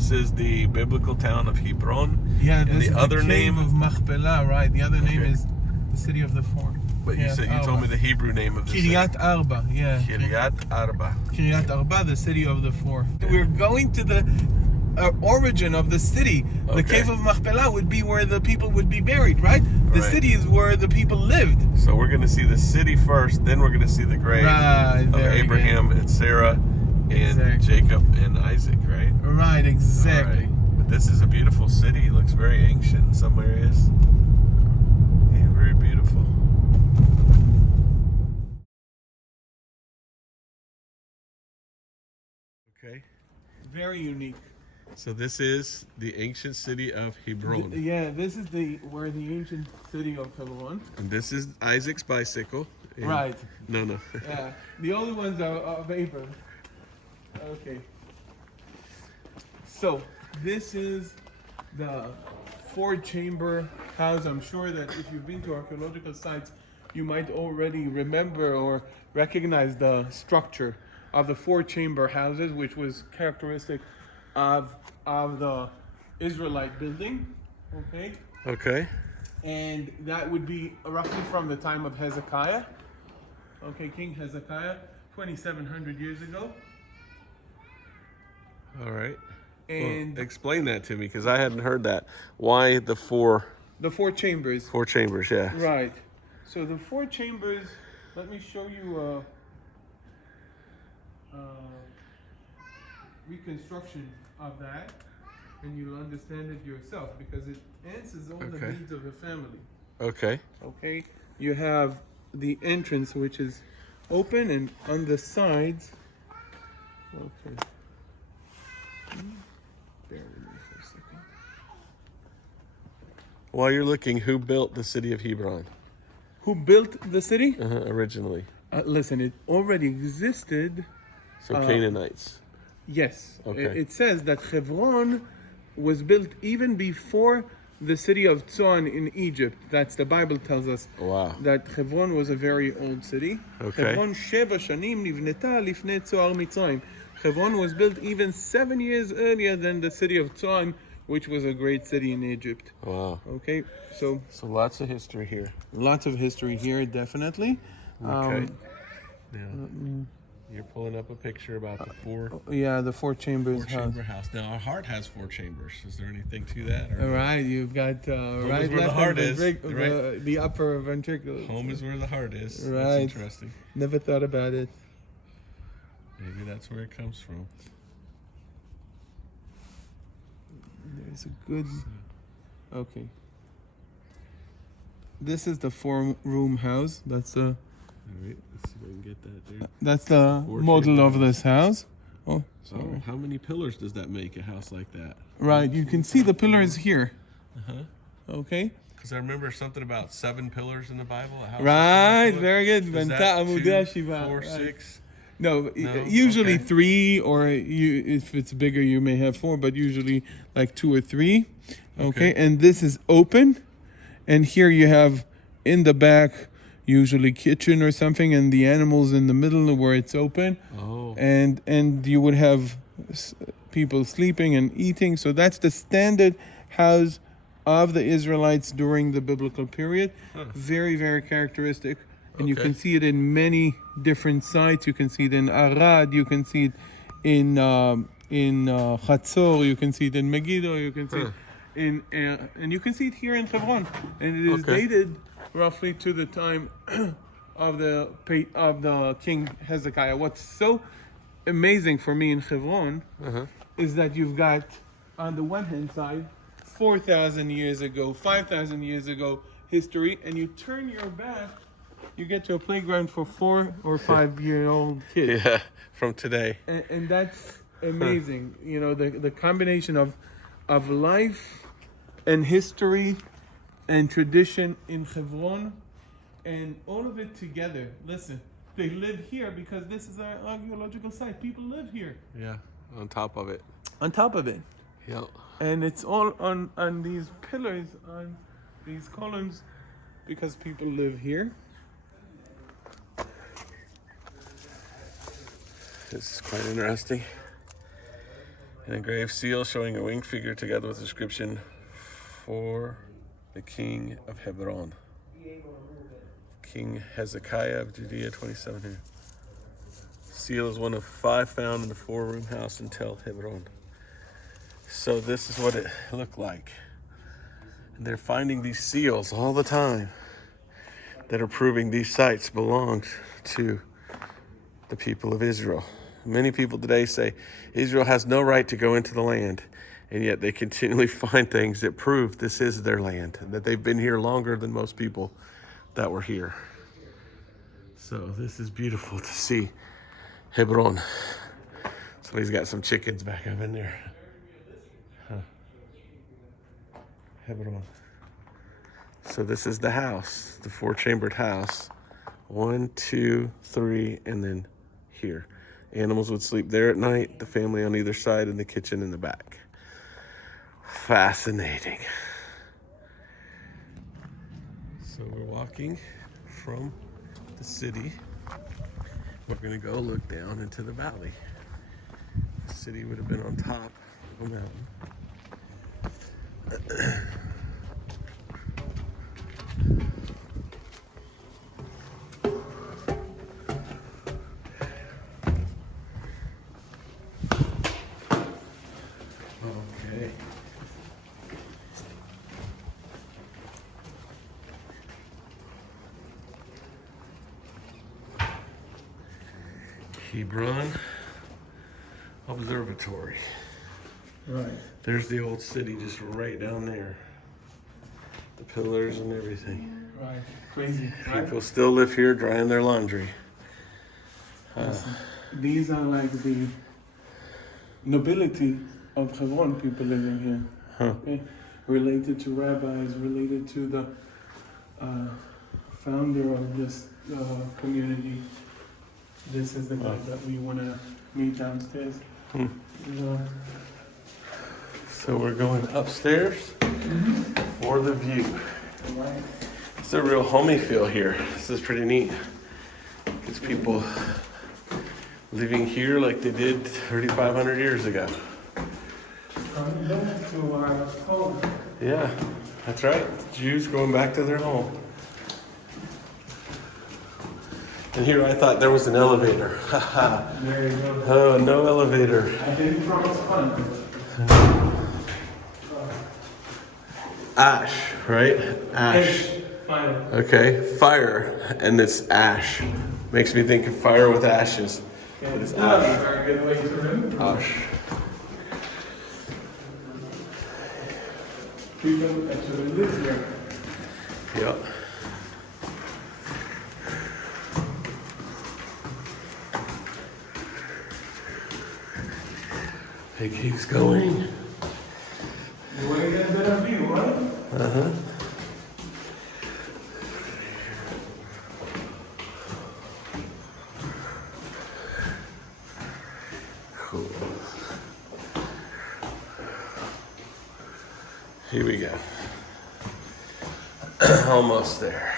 This is the biblical town of Hebron. Yeah, and this the is other the cave name of Machpelah, right? The other name Okay. is the city of the four. But you said you told me the Hebrew name of the city. Kiryat Arba, yeah. Kiryat Arba. Kiryat Arba, the city of the four. We're going to the origin of the city. The Okay. cave of Machpelah would be where the people would be buried, right? The Right. city is where the people lived. So we're going to see the city first, then we're going to see the grave Right, of very Abraham and Sarah and Exactly. Jacob and Isaac, right? Right, exactly. All right. But this is a beautiful city. It looks very ancient in some areas. Yeah, very beautiful. Okay. Very unique. So this is the ancient city of Hebron. Yeah, this is where the ancient city of Hebron. And this is Isaac's bicycle. And- Right. No. Yeah, the only ones are of Abraham. Okay. So this is the four-chamber house. I'm sure that if you've been to archaeological sites, you might already remember or recognize the structure of the four-chamber houses, which was characteristic of the Israelite building. Okay. Okay. And that would be roughly from the time of Hezekiah. Okay, King Hezekiah, 2,700 years ago. All right. And Well, explain that to me because I hadn't heard that. Why the four the four chambers. chambers? Yeah. Right. So the four chambers, let me show you a reconstruction of that, and you'll understand it yourself because it answers all the Okay. needs of a family. Okay. Okay, you have the entrance, which is open, and on the sides. Okay. Bear with me for a second. While you're looking, who built the city of Hebron Who built the city? originally? Listen, it already existed. So Canaanites. Yes. Okay. It says that Hebron was built even before the city of Tzon in Egypt. That's the Bible tells us. Wow. That Hebron was a very old city. Okay. Hebron sheva shanim nivneta lifnei Tzoar Mitzrayim. Hebron was built even 7 years earlier than the city of Tzon, which was a great city in Egypt. Wow. Okay, so So lots of history here. lots of history here, definitely. Okay. Now, you're pulling up a picture about the Yeah, the four chambers house. four-chamber house. Now, our heart has four chambers. Is there anything to that? All right, you've got right, is where the left, heart and is, the upper ventricle. Home is where the heart is. Right. That's interesting. Never thought about it. Maybe that's where it comes from. There's a good. Okay. This is the four-room house. That's the All right. Let's see if I can get that there. that's the Four model chamber of this house. Oh, sorry. Oh, how many pillars does that make a house like that? Right, you can see the pillars here. Okay. Because I remember something about 7 pillars in the Bible. A house with Right, 7 pillars. very good. Is Benta that Amudei 2, Shiva, 4, right. 6? No, No? usually Okay. 3, or if it's bigger, you may have 4, but usually like 2 or 3. Okay, and this is open, and here you have in the back usually kitchen or something, and the animals in the middle where it's open. Oh. And you would have people sleeping and eating. So that's the standard house of the Israelites during the biblical period. Very, very characteristic. And you Okay. can see it in many different sites. You can see it in Arad. You can see it in Chatzor. You can see it in Megiddo. You can see it and you can see it here in Hebron. And it is Okay. dated roughly to the time of the King Hezekiah. What's so amazing for me in Hebron is that you've got on the one hand side 4,000 years ago, 5,000 years ago history, and you turn your back, you get to a playground for 4 or 5-year-old kids. Yeah, from today. And that's amazing. You know, the combination of life and history and tradition in Hebron, and all of it together. Listen, they live here because this is an archaeological site. People live here. Yeah, on top of it. On top of it. Yeah. And it's all on these pillars, on these columns, because people live here. This is quite interesting. An engraved seal showing a winged figure together with the inscription for the king of Hebron. King Hezekiah of Judea, 2700. Seal is one of 5 found in the 4-room house in Tel Hebron. So this is what it looked like. And they're finding these seals all the time that are proving these sites belonged to the people of Israel. Many people today say Israel has no right to go into the land, and yet they continually find things that prove this is their land, that they've been here longer than most people that were here. So this is beautiful to see Hebron. Somebody's got some chickens back up in there. Hebron. So this is the house, the 4-chambered house. 1, 2, 3, and then here. Animals would sleep there at night, the family on either side, and the kitchen in the back. Fascinating. So we're walking from the city. We're gonna go look down into the valley. The city would have been on top of a mountain. Okay. Hebron Observatory. Right. There's the old city just right down there. The pillars and everything. Right. Crazy. Right? People still live here drying their laundry. These are like the nobility of Hebron, people living here. Huh. Okay? Related to rabbis, related to the founder of this community. This is the guy that we want to meet downstairs. So we're going upstairs for the view. Right. It's a real homey feel here. This is pretty neat. It's people living here like they did 3,500 years ago. Back to our home. Yeah, that's right. Jews going back to their home. And here I thought there was an elevator. There you go. Oh, no elevator. I didn't promise fun. Ash, right? Ash. Fire. Okay, fire, and it's ash. Makes me think of fire with ashes. But it's ash. Very good way to remember. Ash. People actually live here. Yep. It keeps going. You want to get a better view, right? Uh-huh. Cool. Here we go. Almost there.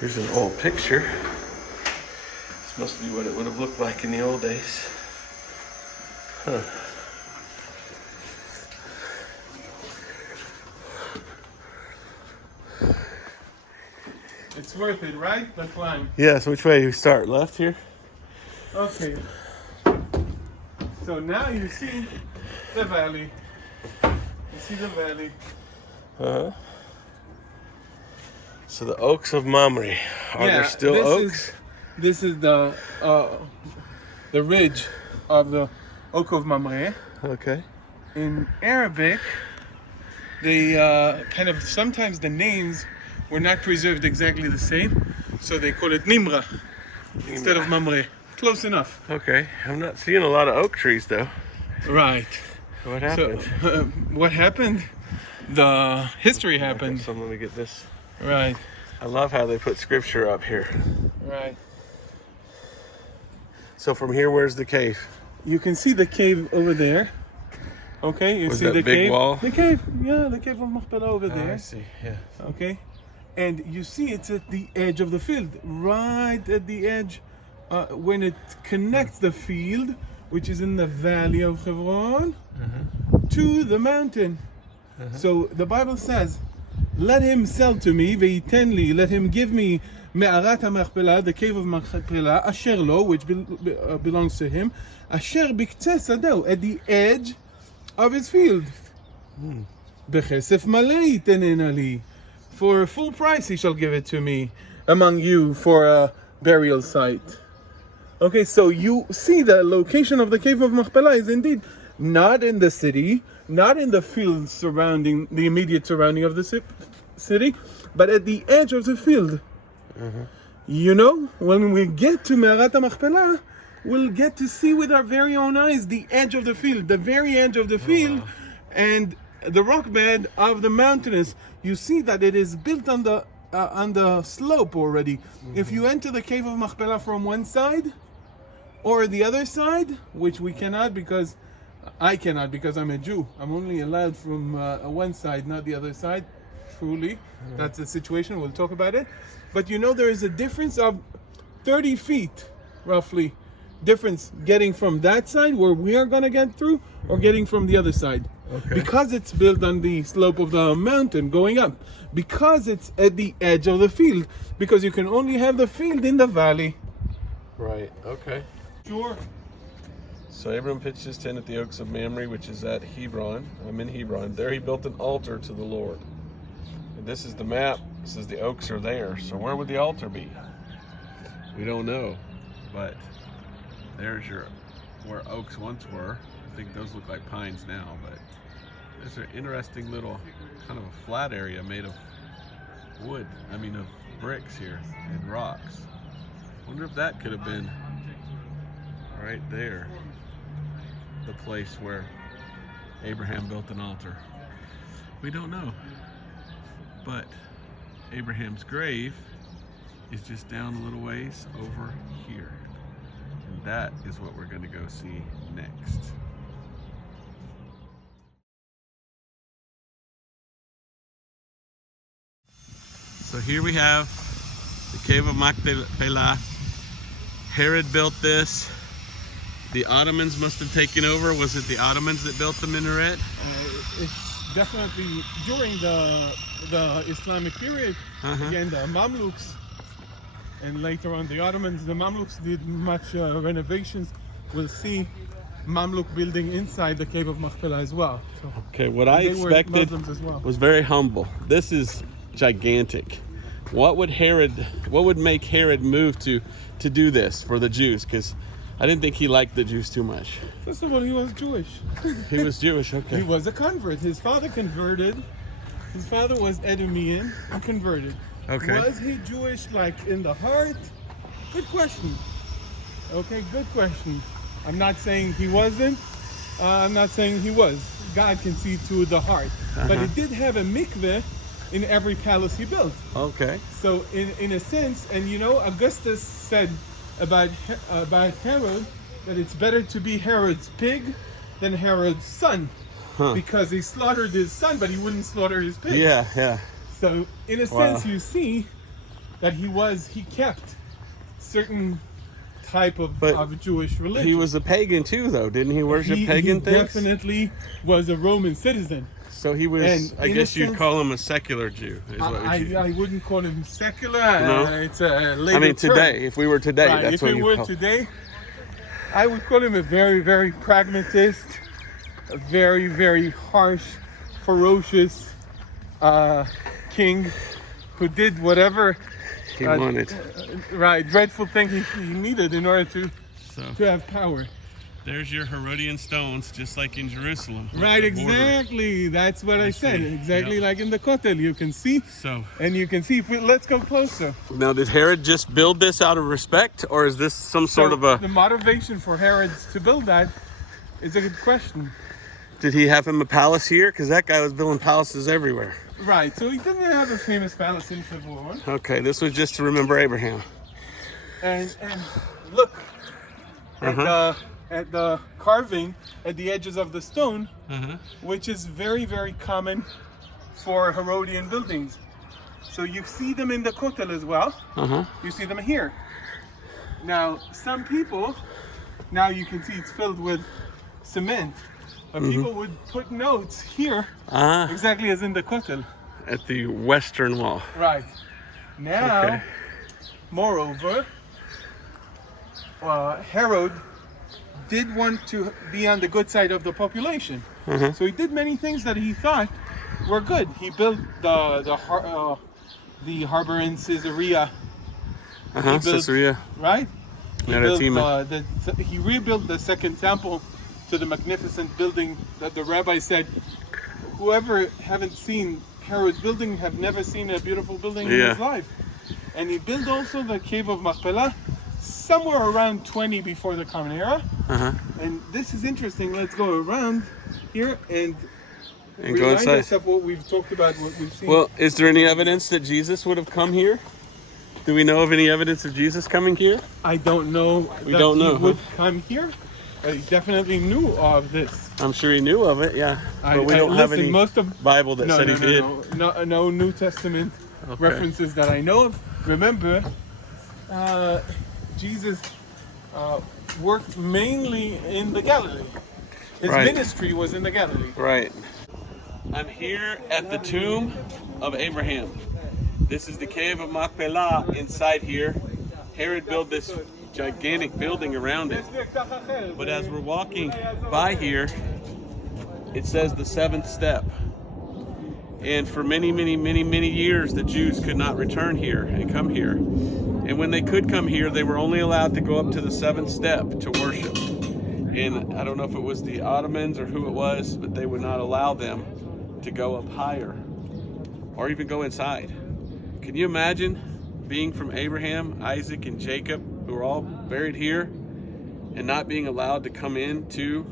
Here's an old picture. This must be what it would have looked like in the old days. Huh. It's worth it, right? The climb. Yeah, so which way do we start? Left here? Okay. So now you see the valley. You see the valley. Uh-huh. So the oaks of Mamre. Are there still oaks? This is the ridge of the Oak of Mamre. Okay. In Arabic, they kind of sometimes the names were not preserved exactly the same, so they call it Nimra instead of Mamre. Close enough. Okay. I'm not seeing a lot of oak trees though. Right. What happened? So, what happened? The history happened. So let me get this. Right. I love how they put scripture up here. Right. So from here, where's the cave? You can see the cave over there. Okay, you Was see that the big cave. wall? The cave, yeah, the cave of Machpelah over there. I see. Yeah. Okay, And you see it's at the edge of the field, right at the edge, when it connects the field, which is in the valley of Hebron, to the mountain. So the Bible says, let him sell to me, ve'iten li, let him give me me'arat ha'machpelah, the cave of Machpelah, asher lo, which belongs to him, asher biktzeh sadeu, at the edge of his field. Bechesef malei yitenena li, for a full price he shall give it to me among you for a burial site. Okay, so you see the location of the cave of Machpelah is indeed not in the city, not in the field surrounding, the immediate surrounding of the city, but at the edge of the field. You know, when we get to Me'arat HaMachpelah, we'll get to see with our very own eyes the edge of the field, the very edge of the field, and the rock bed of the mountainous. You see that it is built on the slope already. If you enter the cave of Machpelah from one side or the other side, which we cannot because I cannot because I'm a Jew. I'm only allowed from one side, not the other side. Truly, that's the situation. We'll talk about it. But you know, there is a difference of 30 feet, roughly, difference getting from that side where we are going to get through or getting from the other side. Okay. Because it's built on the slope of the mountain going up. Because it's at the edge of the field. Because you can only have the field in the valley. Right, okay. Sure. So Abram pitched his tent at the oaks of Mamre, which is at Hebron. I'm in Hebron. There he built an altar to the Lord. And this is the map. It says the oaks are there. So where would the altar be? We don't know. But there's where oaks once were. I think those look like pines now, but there's an interesting little kind of a flat area made of wood. Of bricks here and rocks. Wonder if that could have been right there, the place where Abraham built an altar. We don't know. But Abraham's grave is just down a little ways over here. And that is what we're going to go see next. So here we have the cave of Machpelah. Herod built this. The Ottomans must have taken over. Was it the Ottomans that built the minaret? It's definitely during the Islamic period. Again, the Mamluks, and later on the Ottomans. The Mamluks did much renovations. We'll see Mamluk building inside the cave of Machpelah as well. So, okay, what I expected was very humble. This is gigantic. What would make Herod move to do this for the Jews? Because I didn't think he liked the Jews too much. First of all, he was Jewish. He was Jewish, okay. He was a convert. His father converted. His father was Edomian and converted. Okay. Was he Jewish, like in the heart? Good question. Okay, good question. I'm not saying he wasn't. I'm not saying he was. God can see to the heart. But he did have a mikveh in every palace he built. Okay. So in a sense, and you know, Augustus said about Herod that it's better to be Herod's pig than Herod's son, because he slaughtered his son, but he wouldn't slaughter his pig. Yeah. So in a sense, you see that he kept certain type of Jewish religion. He was a pagan too, though, didn't he? Worship pagan things. He definitely was a Roman citizen. So he was, I guess you'd call him a secular Jew. Is what I wouldn't call him secular. No? It's a later term. Today, if we were today, right, that's what you call him. If we were today, I would call him a very, very pragmatist, a very, very harsh, ferocious king who did whatever he wanted. Dreadful thing he needed in order to have power. There's your Herodian stones, just like in Jerusalem. Right, exactly. That's what I said. Exactly like in the Kotel, you can see. And you can see. Let's go closer. Now, did Herod just build this out of respect, or is this some sort of a... The motivation for Herod to build that is a good question. Did he have him a palace here? Because that guy was building palaces everywhere. Right, so he didn't have a famous palace in Hebron. Okay, this was just to remember Abraham. And look at the carving at the edges of the stone, which is very, very common for Herodian buildings. So you see them in the Kotel as well. You see them here. Now, some people, now you can see it's filled with cement. But people would put notes here, exactly as in the Kotel. At the western wall. Right. Now, moreover, Herod did want to be on the good side of the population. So he did many things that he thought were good. He built the harbor in Caesarea. Caesarea. Right? He rebuilt the second temple to the magnificent building that the rabbi said, whoever haven't seen Herod's building have never seen a beautiful building in his life. And he built also the cave of Machpelah somewhere around 20 before the Common Era. And this is interesting. Let's go around here and go inside. Us of what we've talked about, what we've seen. Well, is there any evidence that Jesus would have come here? Do we know of any evidence of Jesus coming here? I don't know. We don't know. He would come here. He definitely knew of this. I'm sure he knew of it, yeah. But we don't have any Bible that said he did. No New Testament references that I know of. Remember, Jesus worked mainly in the Galilee. His ministry was in the Galilee. Right. I'm here at the tomb of Abraham. This is the cave of Machpelah inside here. Herod built this gigantic building around it. But as we're walking by here, it says the seventh step. And for many years, the Jews could not return here and come here. And when they could come here, they were only allowed to go up to the seventh step to worship. And I don't know if it was the Ottomans or who it was, but they would not allow them to go up higher or even go inside. Can you imagine being from Abraham, Isaac, and Jacob, who are all buried here, and not being allowed to come into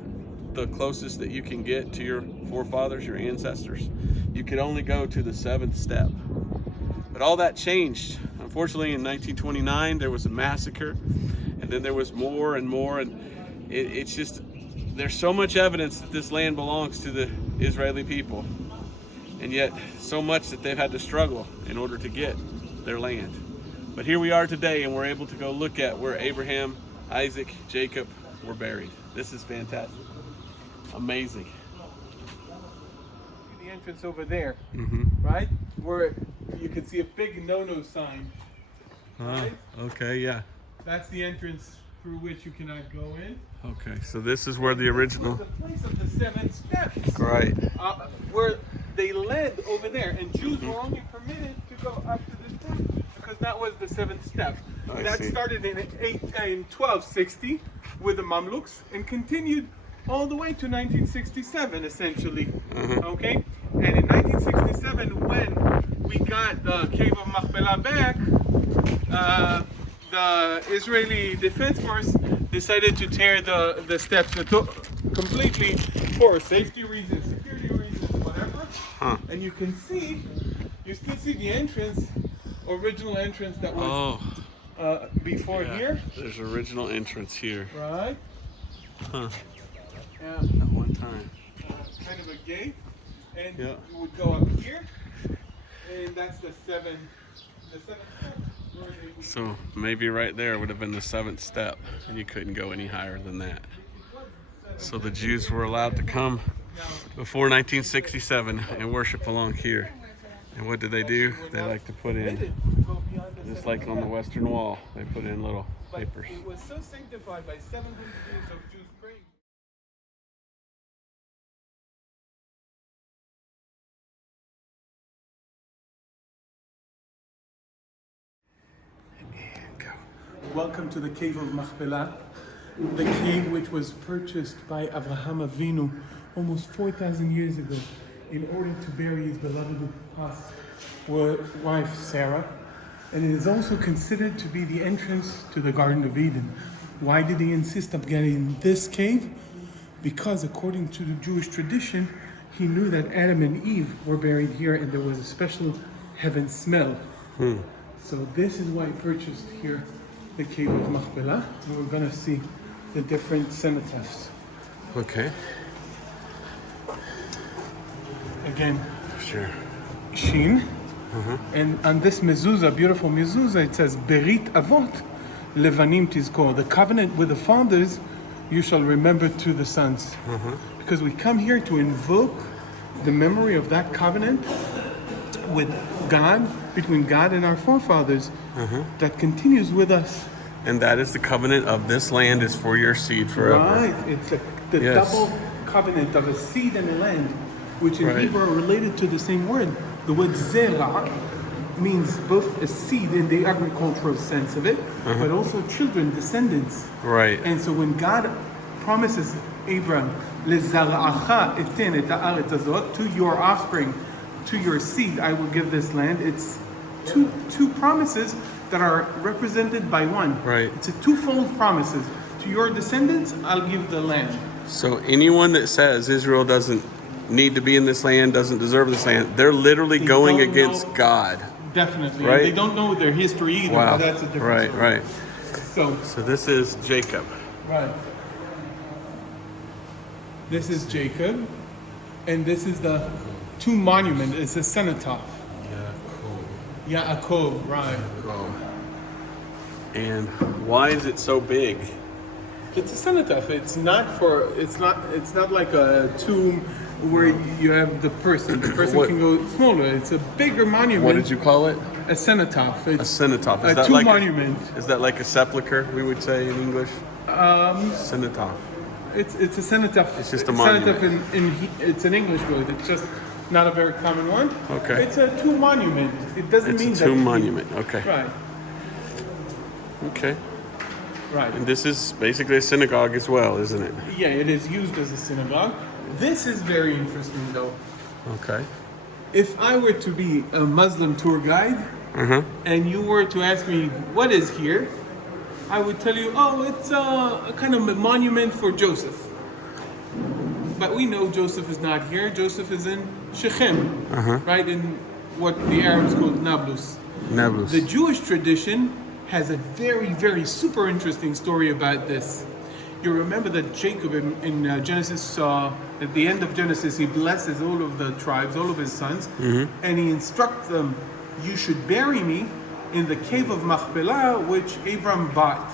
the closest that you can get to your forefathers, your ancestors? You could only go to the seventh step. But all that changed. Unfortunately, in 1929, there was a massacre, and then there was more and more, and it's just, there's so much evidence that this land belongs to the Israeli people, and yet so much that they've had to struggle in order to get their land. But here we are today, and we're able to go look at where Abraham, Isaac, Jacob were buried. This is fantastic. Amazing. The entrance over there, right? Where you can see a big no-no sign. Right? Okay, yeah. That's the entrance through which you cannot go in. Okay, so this is where the original... The place of the seven steps. Right. Where they led over there, and Jews were only permitted to go up to this point because that was the seventh step. That started in 1260 with the Mamluks and continued all the way to 1967, essentially. Okay, and in 1967, when we got the cave of Machpelah back, the Israeli Defense Force decided to tear the steps completely for safety reasons, security reasons, whatever. And you still see the entrance, original entrance that was before here. There's original entrance here. Right. Yeah. At one time. Kind of a gate, and you would go up here, and that's the seventh step. So maybe right there would have been the seventh step, and you couldn't go any higher than that. So the Jews were allowed to come before 1967 and worship along here. And what did they do? They like to put in, just like on the western wall, they put in little papers. It was so sanctified by 700 years of Jews praying. Welcome to the cave of Machpelah, the cave which was purchased by Abraham Avinu almost 4,000 years ago in order to bury his beloved wife Sarah. And it is also considered to be the entrance to the Garden of Eden. Why did he insist on getting this cave? Because according to the Jewish tradition, he knew that Adam and Eve were buried here and there was a special heaven smell. So this is why he purchased here the cave of Machpelah, and we're going to see the different cenotaphs. Okay. Again, Sure. Sheen, And on this mezuzah, beautiful mezuzah, it says, Berit Avot Levanim Tizkor. The covenant with the fathers you shall remember to the sons. Because we come here to invoke the memory of that covenant with God, between God and our forefathers, that continues with us. And that is the covenant of this land is for your seed forever. Right. It's the double covenant of a seed and a land, which in Hebrew are related to the same word. The word zera means both a seed in the agricultural sense of it, but also children, descendants. Right. And so when God promises Abraham, "Lezara'acha eten et ha'aretz hazot," to your offspring, to your seed, I will give this land. It's two promises that are represented by one. Right. It's a twofold promises. To your descendants, I'll give the land. So anyone that says Israel doesn't need to be in this land, doesn't deserve this land, they're literally going against God. Definitely. Right. And they don't know their history either. Wow. But that's a different story. Right. So this is Jacob. Right. This is Jacob, and this is the tomb monument. It's a cenotaph. Yaakov, right. And why is it so big? It's a cenotaph. It's not like a tomb where you have the person. The person can go smaller. It's a bigger monument. What did you call it? A cenotaph. A cenotaph. Is a that tomb like monument. Is that like a sepulcher, we would say in English? Cenotaph. It's a cenotaph. It's just a monument. Cenotaph it's an English word. It's just not a very common one. Okay. It's a tomb monument. It doesn't mean It's that. a tomb monument. Okay. Right. Okay. Right. And this is basically a synagogue as well, isn't it? Yeah, it is used as a synagogue. This is very interesting, though. Okay. If I were to be a Muslim tour guide, and you were to ask me what is here, I would tell you, oh, it's a kind of a monument for Joseph. But we know Joseph is not here. Joseph is in Shechem, right, in what the Arabs call Nablus. Nablus. The Jewish tradition has a very, very super interesting story about this. You remember that Jacob in Genesis, at the end of Genesis, he blesses all of the tribes, all of his sons, and he instructs them, you should bury me in the cave of Machpelah, which Abram bought.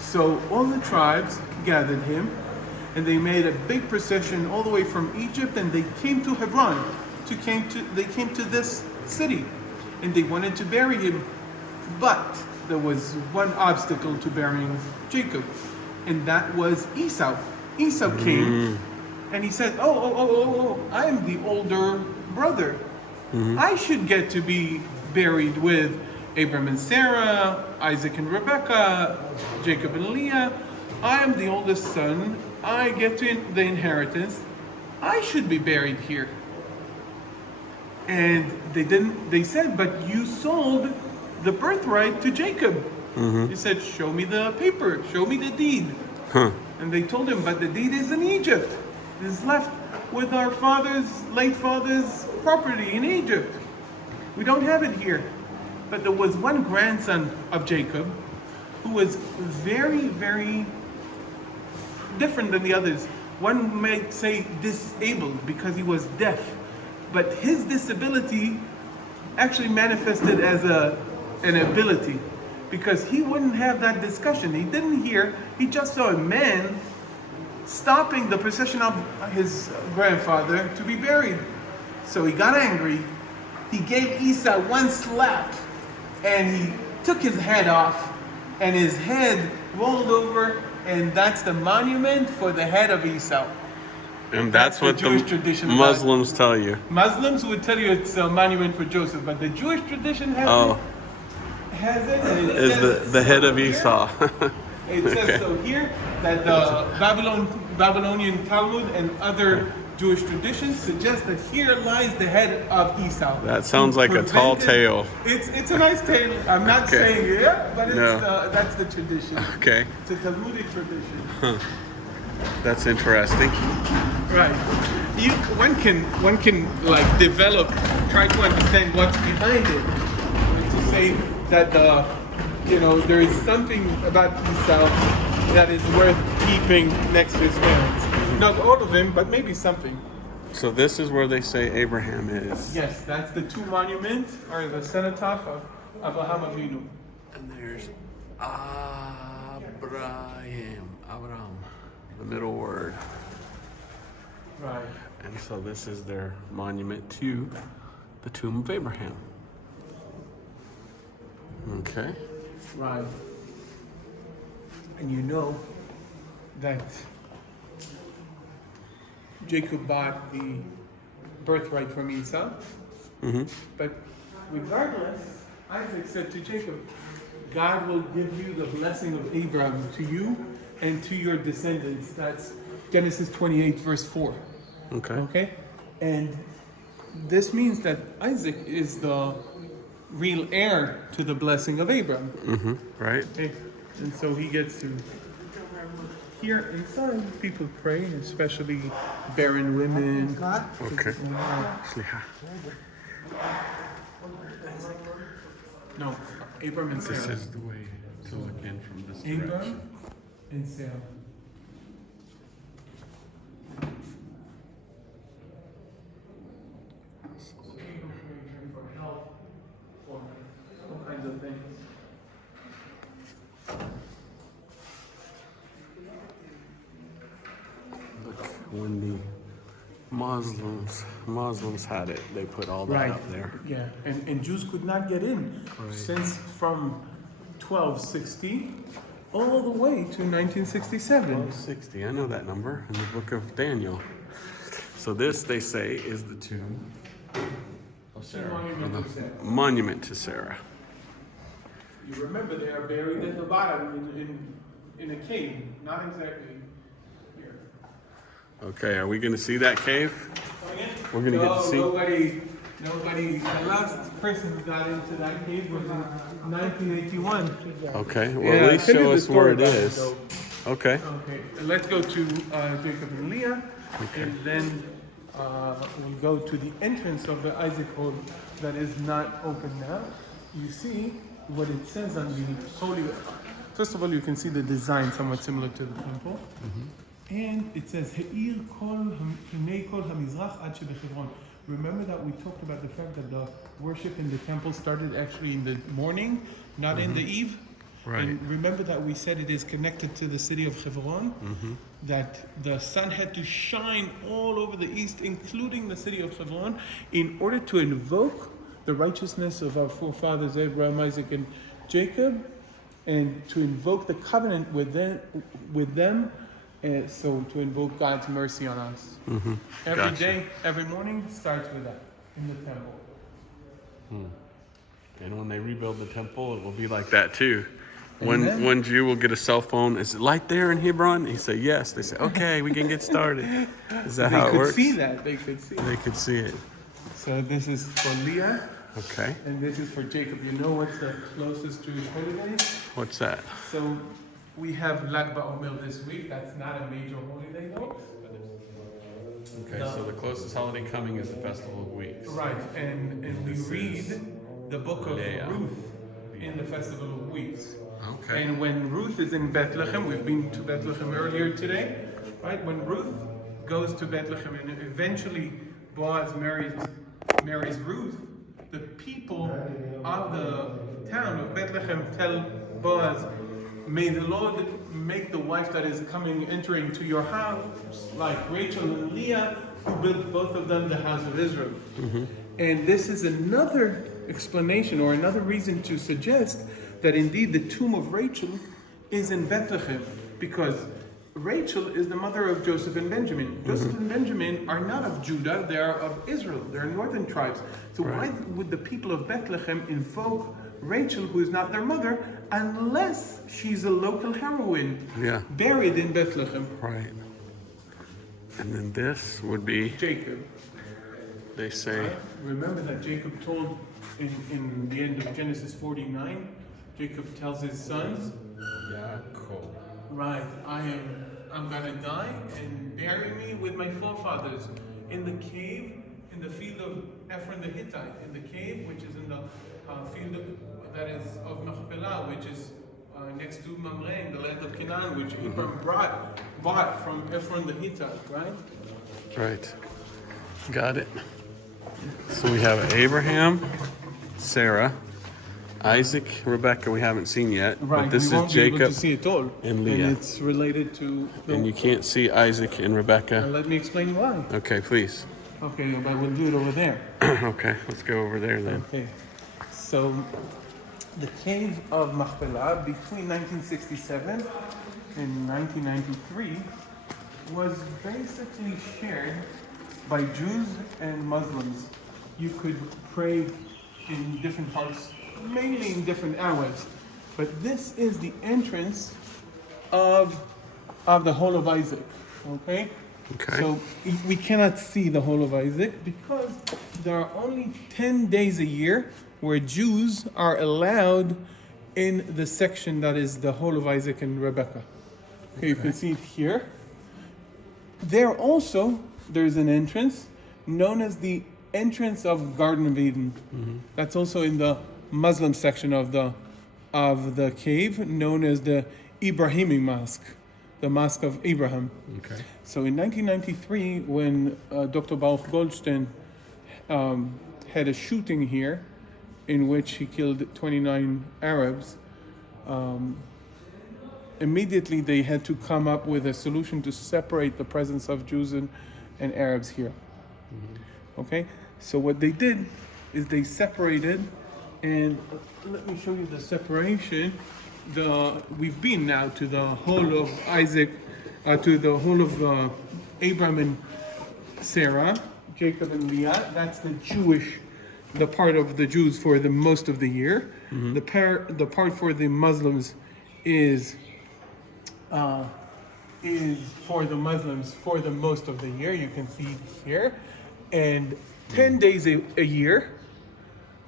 So all the tribes gathered him, and they made a big procession all the way from Egypt, and they came to Hebron. They came to this city, and they wanted to bury him. But there was one obstacle to burying Jacob, and that was Esau. Esau came, and he said, oh, I am the older brother. I should get to be buried with Abraham and Sarah, Isaac and Rebekah, Jacob and Leah. I am the oldest son. I get to the inheritance. I should be buried here. And they said, but you sold the birthright to Jacob. He said, show me the paper, show me the deed. And they told him, but the deed is in Egypt. It is left with our late father's property in Egypt. We don't have it here. But there was one grandson of Jacob who was very, very different than the others. One might say disabled because he was deaf. But his disability actually manifested as an ability, because he wouldn't have that discussion. He didn't hear, he just saw a man stopping the procession of his grandfather to be buried. So he got angry, he gave Esau one slap, and he took his head off, and his head rolled over, and that's the monument for the head of Esau. And that's what the Jewish tradition Muslims tell you. Muslims would tell you it's a monument for Joseph, but the Jewish tradition has it, and it says the head of here. Esau. It says so here that the Babylonian Talmud and other Jewish traditions suggest that here lies the head of Esau. That sounds like a tall tale. It's a nice tale. I'm not saying but that's the tradition. Okay. It's a Talmudic tradition. That's interesting. Right. One can like develop, try to understand what's behind it, and to say that there is something about Esau that is worth keeping next to his parents. Not all of them, but maybe something. So this is where they say Abraham is. Yes, that's the two monuments, or the cenotaph of Abraham Avinu. And there's Abraham, the middle word. Right. And so this is their monument to the tomb of Abraham. Okay. Right. And you know that Jacob bought the birthright from Esau. But regardless, Isaac said to Jacob, God will give you the blessing of Abraham to you and to your descendants. That's Genesis 28, verse 4. Okay. Okay? And this means that Isaac is the real heir to the blessing of Abraham. Right. Okay? And so he gets to hear inside people pray, especially barren women. Okay. Sliha. No, Abram and This Sarah. is the way to look in from this Abram direction. and Sarah. For help, for all kinds of things. Look, when the Muslims had it, they put all that Right. up there. Yeah, and Jews could not get in since from 1260 all the way to 1967. 60. I know that number in the book of Daniel. So this, they say, is the tomb of Sarah. Monument to Sarah. Monument to Sarah. You remember they are buried at the bottom in a cave, not exactly here. Okay, are we going to see that cave? We're going to get to see. Nobody, the last person who got into that cave was in 1981. Okay, well, Yeah, at I'll least tell you show the us story where it about it, is. though. Okay. Okay, let's go to Jacob and Leah, and then we'll go to the entrance of the Isaac home that is not open now. You see what it says on the holy. First of all, you can see the design somewhat similar to the temple, and it says He'ir kol hinei kol hamizrach ad shebechevron. Remember that we talked about the fact that the worship in the temple started actually in the morning, not in the eve. Right. And remember that we said it is connected to the city of Hebron, that the sun had to shine all over the east, including the city of Hebron, in order to invoke the righteousness of our forefathers, Abraham, Isaac, and Jacob, and to invoke the covenant with them, so to invoke God's mercy on us. Every Gotcha. day, every morning starts with that in the temple. And when they rebuild the temple, it will be like that too. Amen. One Jew will get a cell phone. Is it light there in Hebron? He say yes. They say, okay, we can get started. Is that how it works? They could see that. They could see. They could see it. So this is for Leah, Okay. and this is for Jacob. You know what's the closest Jewish holiday? What's that? So we have Lag BaOmer this week. That's not a major holiday though. Okay, so the closest holiday coming is the Festival of Weeks. Right, and we This read is the book of Leah. Ruth in the Festival of Weeks. Okay. And when Ruth is in Bethlehem, we've been to Bethlehem earlier today, right? When Ruth goes to Bethlehem and eventually Boaz marries Ruth, the people of the town of Bethlehem tell Boaz, may the Lord make the wife that is entering to your house like Rachel and Leah, who built both of them the house of Israel. And this is another explanation or another reason to suggest that indeed the tomb of Rachel is in Bethlehem, because Rachel is the mother of Joseph and Benjamin. Joseph and Benjamin are not of Judah, they are of Israel. They're northern tribes. So why would the people of Bethlehem invoke Rachel, who is not their mother, unless she's a local heroine buried in Bethlehem? Right. And then this would be, Jacob. they say, Remember that Jacob told in the end of Genesis 49, Jacob tells his sons, right, I'm gonna die and bury me with my forefathers in the cave, in the field of Ephron the Hittite, in the cave which is in the field that is of Machpelah, which is next to Mamre in the land of Canaan, which Abraham bought from Ephron the Hittite, right? right. Got it. So we have Abraham, Sarah, Isaac, Rebecca we haven't seen yet. Right, But this we is won't be able Jacob to see it all. and Leah. And it's related to the... And you can't see Isaac and Rebecca. Let me explain why. Okay, please. Okay, but we'll do it over there. Okay, let's go over there then. Okay. So, the cave of Machpelah between 1967 and 1993 was basically shared by Jews and Muslims. You could pray in different parts, mainly in different hours. But this is the entrance of the Hall of Isaac. Okay? Okay. So we cannot see the Hall of Isaac because there are only 10 days a year where Jews are allowed in the section that is the Hall of Isaac and Rebecca. Okay, you can see it here. There also, there's an entrance known as the entrance of Garden of Eden. That's also in the Muslim section of the cave, known as the Ibrahimi Mosque, the Mosque of Abraham. Okay. So in 1993, when Dr. Baruch Goldstein had a shooting here, in which he killed 29 Arabs, immediately they had to come up with a solution to separate the presence of Jews and Arabs here. Okay, so what they did is they separated, and let me show you the separation. We've been now to the Hall of Isaac, to the Hall of Abraham and Sarah, Jacob and Leah. That's the part of the Jews for the most of the year. The part for the Muslims is for the Muslims for the most of the year. You can see here, and 10 days a year,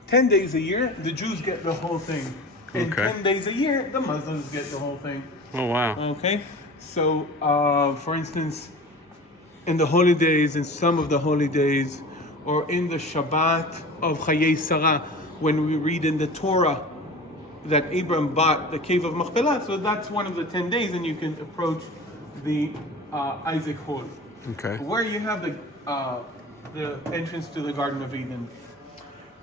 the Jews get the whole thing, and Okay. 10 days a year, the Muslims get the whole thing. Oh, wow. Okay, so for instance, in the holidays, in some of the holidays, or in the Shabbat of Chayei Sarah, when we read in the Torah that Abram bought the cave of Machpelah, so that's one of the 10 days, and you can approach the Isaac Hall, Okay. where you have the entrance to the Garden of Eden.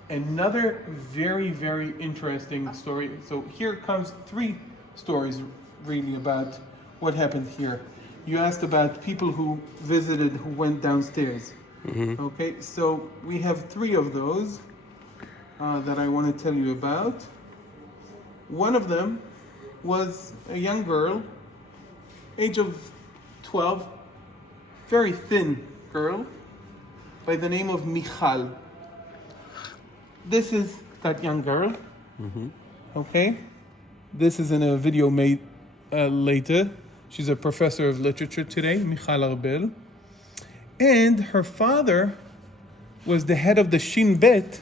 Another very, very interesting story. So here comes 3 stories really about what happened here. You asked about people who visited, who went downstairs. Okay, so we have 3 of those that I want to tell you about. One of them was a young girl, age of 12, very thin girl, by the name of Michal. This is that young girl. Okay, this is in a video made later. She's a professor of literature today, Michal Arbel. And her father was the head of the Shin Bet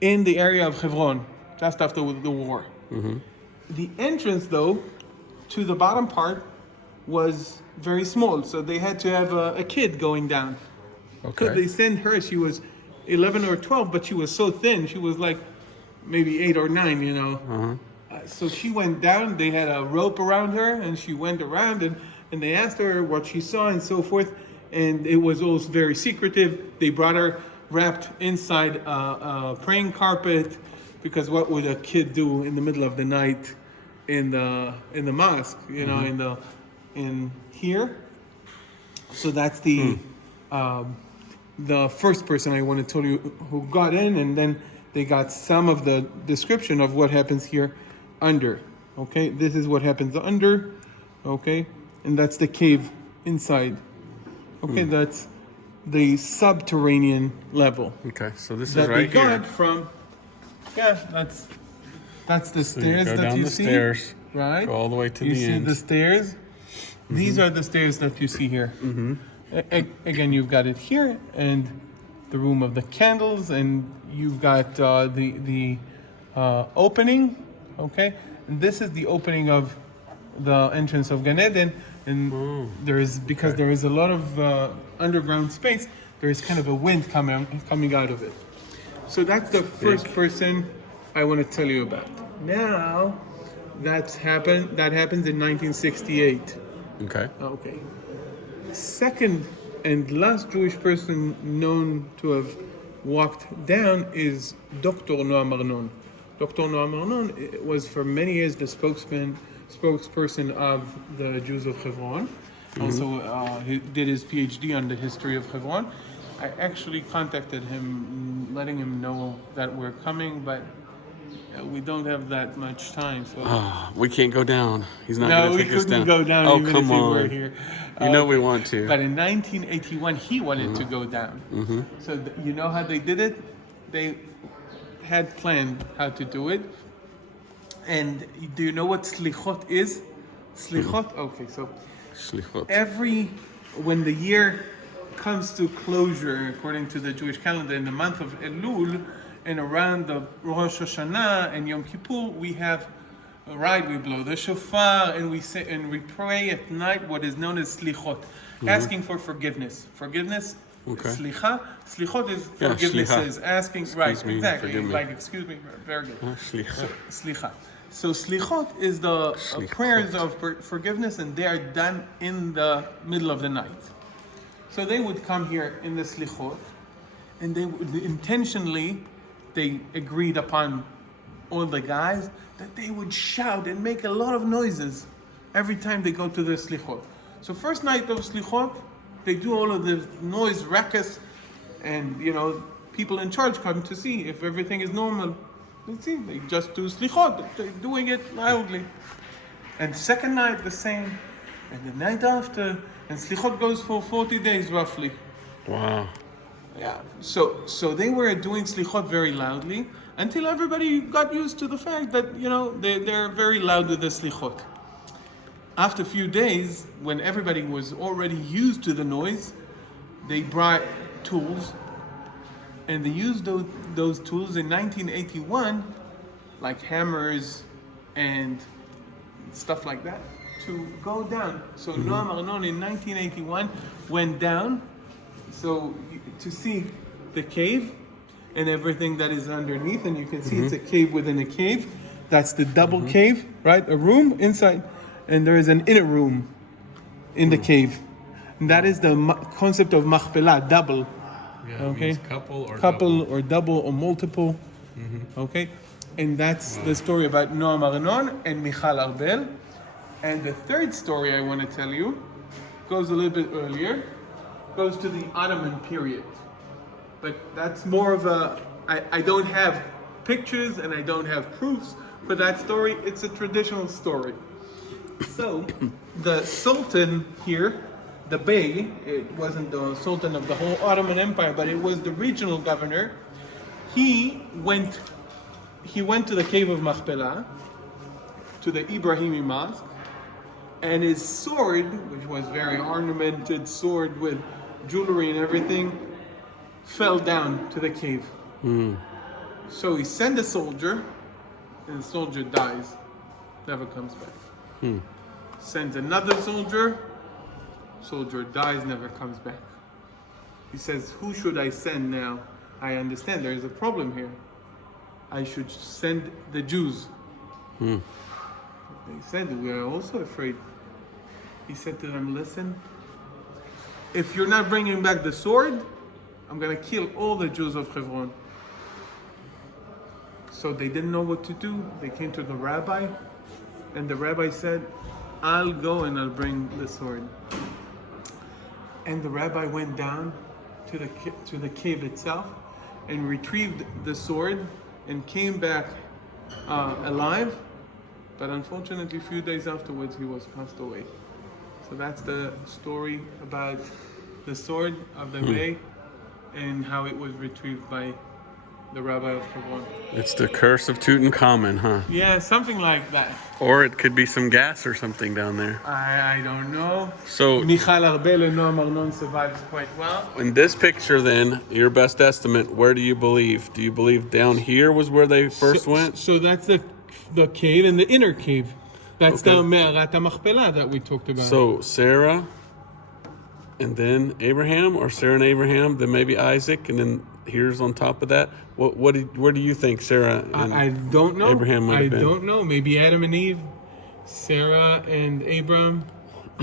in the area of Hebron, just after the war. The entrance, though, to the bottom part was very small, so they had to have a kid going down. Okay. Could they send her? She was 11 or 12, but she was so thin. She was like maybe 8 or 9, you know. So she went down. They had a rope around her, and she went around, and they asked her what she saw and so forth. And it was all very secretive. They brought her wrapped inside a praying carpet, because what would a kid do in the middle of the night in the mosque, you know, in here? So that's the first person I want to tell you who got in, and then they got some of the description of what happens here under. Okay, this is what happens under. Okay, and that's the cave inside. Okay, that's the subterranean level. Okay, so this is That right they got here. from. Yeah, that's the So you stairs go that down you the see. stairs, Right. go all the way to You the see end. the stairs. These are the stairs that you see here. Again, you've got it here, and the room of the candles, and you've got the opening. Okay, and this is the opening of the entrance of Gan Eden, and there is, because there is a lot of underground space, there is kind of a wind coming out of it. So that's the first person I want to tell you about. Now, that happens in 1968. Okay. Okay. Second And the last Jewish person known to have walked down is Dr. Noam Arnon. Dr. Noam Arnon was for many years the spokesperson of the Jews of Hebron. Also, he did his PhD on the history of Hebron. I actually contacted him, letting him know that we're coming, but we don't have that much time. So We can't go down. He's not going to take us down. No, we couldn't go down even come if on. we were here. You know we want to. But in 1981, he wanted to go down. So you know how they did it? They had planned how to do it. And do you know what slichot is? Slichot? Okay, so Shlichot. when the year comes to closure, according to the Jewish calendar, in the month of Elul, and around the Rosh Hashanah and Yom Kippur, we have we blow the shofar and we say and we pray at night what is known as slichot, asking for forgiveness. Forgiveness, Okay. Slichot is Yeah, forgiveness. shlicha. Is asking Excuse me, exactly forgive me. like excuse me, very good. Shlichot. Slicha. So slichot is the Slichot. prayers of forgiveness, and they are done in the middle of the night. So they would come here in the slichot, and they would intentionally, they agreed upon all the guys that they would shout and make a lot of noises every time they go to the slichot. So first night of slichot, they do all of the noise, ruckus, and people in charge come to see if everything is normal. Let's see, they just do slichot, they're doing it loudly. And second night the same, and the night after, and slichot goes for 40 days roughly. Wow. Yeah. So they were doing slichot very loudly until everybody got used to the fact that they're very loud with the slichot. After a few days, when everybody was already used to the noise, they brought tools, and they used those tools in 1981, like hammers and stuff like that, to go down. So Noam Arnon in 1981 went down, so to see the cave and everything that is underneath, and you can see it's a cave within a cave. That's the double cave, right? A room inside, and there is an inner room in the cave. And that is the concept of machpelah, double. Yeah, Okay. It means couple Couple or double or multiple. Okay. And that's the story about Noam Arnon and Michal Arbel. And the third story I want to tell you goes a little bit earlier, goes to the Ottoman period. But that's more of I don't have pictures and I don't have proofs for that story. It's a traditional story. So the Sultan here, the Bey, it wasn't the Sultan of the whole Ottoman Empire, but it was the regional governor. He went to the cave of Machpelah, to the Ibrahimi Mosque, and his sword, which was very ornamented sword with jewelry and everything, fell down to the cave. So he sent a soldier, and the soldier dies, never comes back. Sends another soldier dies, never comes back. He says, who should I send now? I understand there is a problem here. I should send the Jews. They said, we are also afraid. He said to them, listen, if you're not bringing back the sword, I'm going to kill all the Jews of Hebron. So they didn't know what to do. They came to the rabbi, and the rabbi said, I'll go and I'll bring the sword. And the rabbi went down to the cave itself and retrieved the sword and came back alive. But unfortunately, a few days afterwards, he was passed away. So that's the story about the sword of the Bey and how it was retrieved by the rabbi of Hebron. It's the curse of Tutankhamun, huh? Yeah, something like that. Or it could be some gas or something down there. I don't know. So Michal Arbel and Noam Arnon survives quite well. in this picture then, your best estimate, where do you believe? Do you believe down here was where they first went? So that's the cave and the inner cave. That's the Me'arat HaMachpelah that we talked about. So Sarah and then Abraham, or Sarah and Abraham, then maybe Isaac, and then here's on top of that. Where do you think Sarah and I don't know. Abraham might have been? I don't know. Maybe Adam and Eve, Sarah and Abram,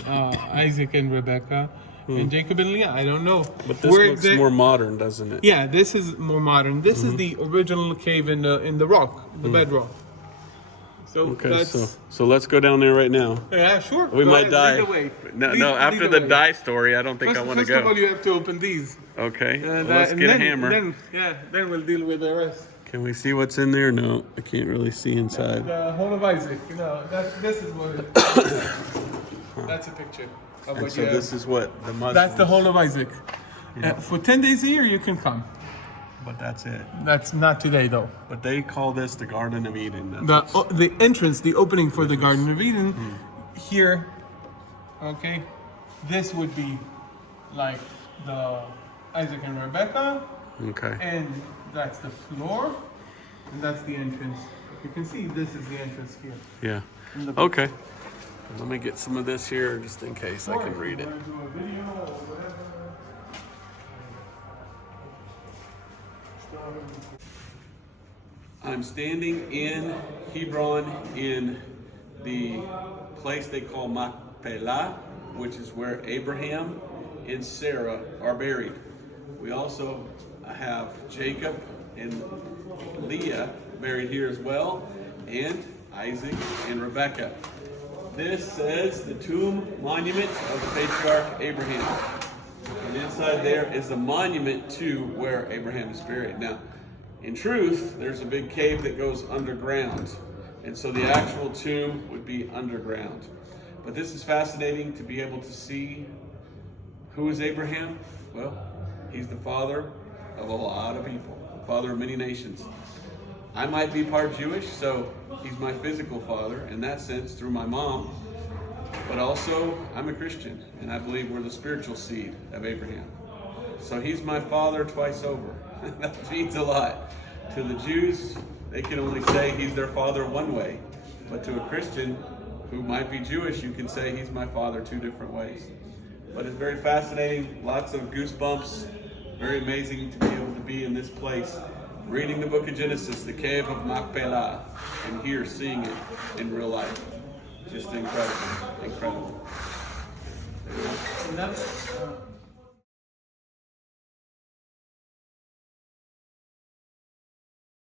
Isaac and Rebecca. And Jacob and Leah, I don't know. But this looks more modern, doesn't it? Yeah, this is more modern. This is the original cave in the rock, the bedrock. So Okay, that's, so let's go down there right now. yeah, sure. We Go might ahead, die. lead the way. No, after lead the way. die story, I don't think I want to First of all, go. you have to open these. Okay, And, well, let's and get a then, hammer. Then we'll deal with the rest. Can we see what's in there? No, I can't really see inside. The Horn of Isaac. You know, this is what it That's a picture of And what so you have. this is what the Muslims. That's the Horn of Isaac. For 10 days a year, you can come. But that's it. That's not today, though. But they call this the Garden of Eden. That's The entrance, the opening for the Garden of Eden, here, okay, this would be like the Isaac and Rebecca, okay. and that's the floor, and that's the entrance. You can see this is the entrance here. Yeah. Okay. Let me get some of this here just in case I can read it. Do a video or whatever. I'm standing in Hebron in the place they call Machpelah, which is where Abraham and Sarah are buried. We also have Jacob and Leah buried here as well, and Isaac and Rebekah. This says the tomb monument of the patriarch Abraham. And inside there is a monument to where Abraham is buried. Now, in truth, there's a big cave that goes underground. And so the actual tomb would be underground. But this is fascinating to be able to see. Who is Abraham? Well, he's the father of a lot of people, the father of many nations. I might be part Jewish, so he's my physical father in that sense through my mom. But also, I'm a Christian, and I believe we're the spiritual seed of Abraham. So he's my father twice over. That means a lot. To the Jews, they can only say he's their father one way. But to a Christian who might be Jewish, you can say he's my father two different ways. But it's very fascinating, lots of goosebumps, very amazing to be able to be in this place, reading the book of Genesis, the cave of Machpelah, and here seeing it in real life. Just incredible, incredible. And that's